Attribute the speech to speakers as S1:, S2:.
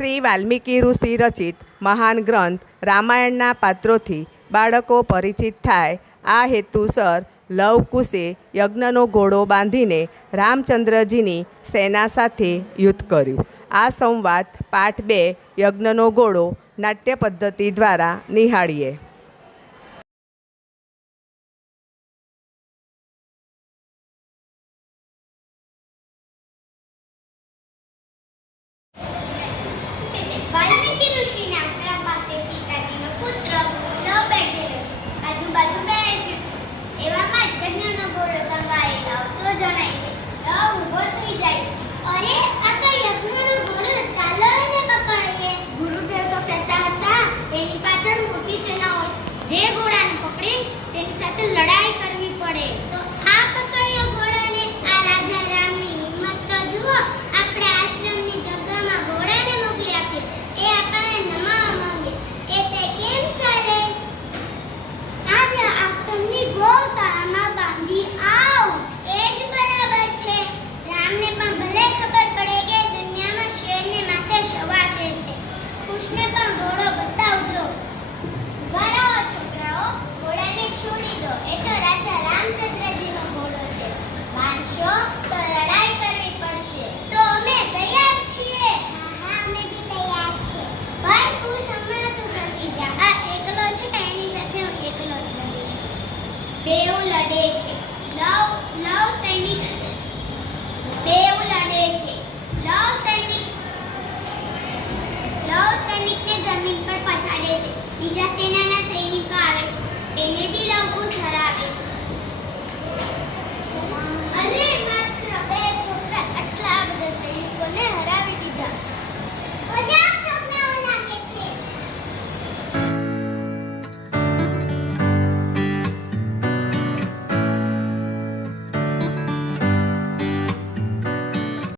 S1: મહર્ષિ વાલ્મીકી ઋષિ રચિત મહાન ગ્રંથ રામાયણના પાત્રોથી બાળકો પરિચિત થાય. આ હેતુસર લવકુશે યજ્ઞનો ઘોડો બાંધીને રામચંદ્રજીની સેના સાથે યુદ્ધ કર્યું. આ સંવાદ પાઠ બે યજ્ઞનો ઘોડો નાટ્ય પદ્ધતિ દ્વારા નિહાળીએ.
S2: Llego આપશો તો અમે તૈયાર છીએ. ભાઈ, તું સંભળા તું ખસી જા. આ છે એની સાથે હું એકલો જ લડે છે. લવ લવ સૈનિક.